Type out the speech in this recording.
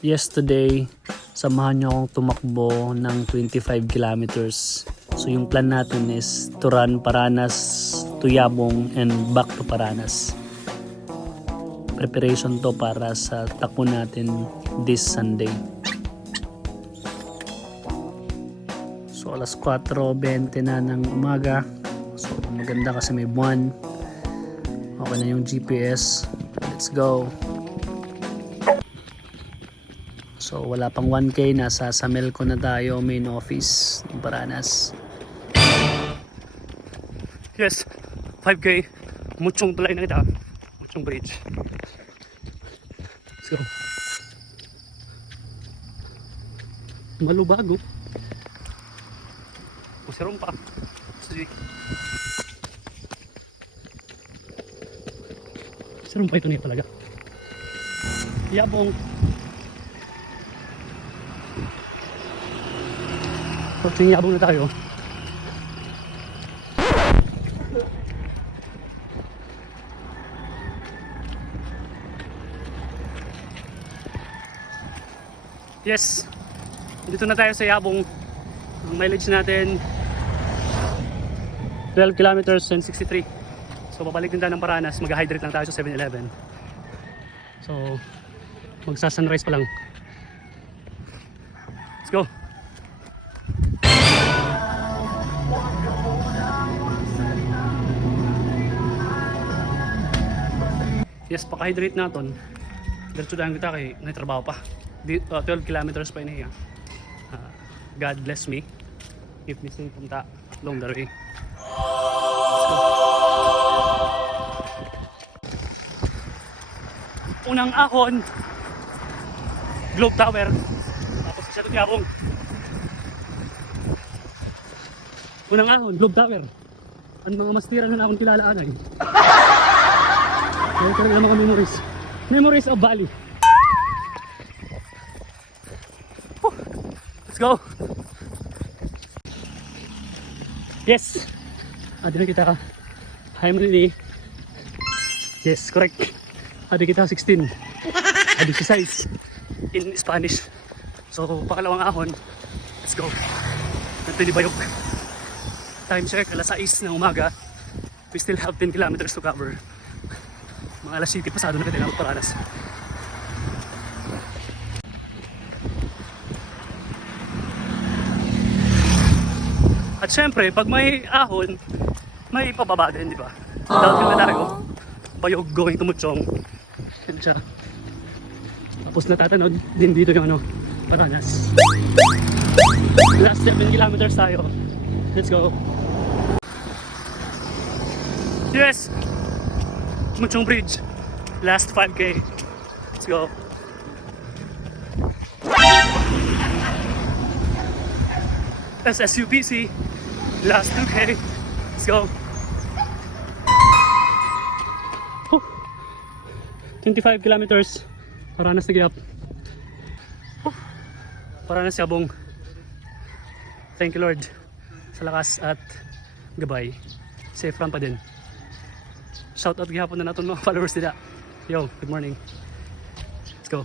Yesterday, samahan niyo akong tumakbo ng 25 kilometers. So yung plan natin is to run Paranas to Yabong and back to Paranas. Preparation to para sa takbo natin this Sunday. So alas 4:20 na ng umaga. So maganda kasi may buwan. Okay na yung GPS. Let's go. So wala pang 1K, nasa Samelco na tayo, main office ng Paranas. Yes, 5K. Muchong tulay na kita. Muchong bridge. Let's go. Malubago. Pusirong pa. Sige. Pusirong pa ito niya talaga. Yabong. So, yabong na tayo. Yes, dito na tayo sa Yabong. Ang mileage natin 12 kilometers and 63. So babalik din tayo ng Paranas, mag-hydrate lang tayo sa 7-Eleven. So magsa-sunrise pa lang. Let's go. Yes, paka-hydrate natin. Diretso dahil kita kay may trabaho pa. 12 kilometers pa iniya. God bless me. Keep me safe punta along the way. Unang ahon, Globe Tower. Tapos siya ito Yabong. Unang ahon, Globe Tower. Ang mga mastira na akong kilalaan ay. Kaya talaga mga memories. Memories of Bali. Let's go. Yes. Adi na kita ka. Hi Marini. Yes, correct. Adi kita 16. Adi 16 in Spanish. So pakalawang ahon. Let's go. Nagtilibayok. Time check alas 6 ng umaga. We still have 10 kilometers to cover. Mga alas 7 pasado na kita ng Paranas. At syempre, pag may ahon, may pababa din, di ba? Downhill na tayo. Bayog going to Muchong. Yan siya. Tapos natatanod din dito yung ano, Paranas. Last 7 kilometers tayo. Let's go. Yes! Muchong Bridge. Last 5K. Let's go. SSUPC. Last 2K. Let's go. 25 kilometers. Paranas na giyap. Paranas Yabong. Thank you Lord sa lakas at gabay. Safe run pa din. Shout out gihapon na natin mga followers nila. Yo, good morning. Let's go.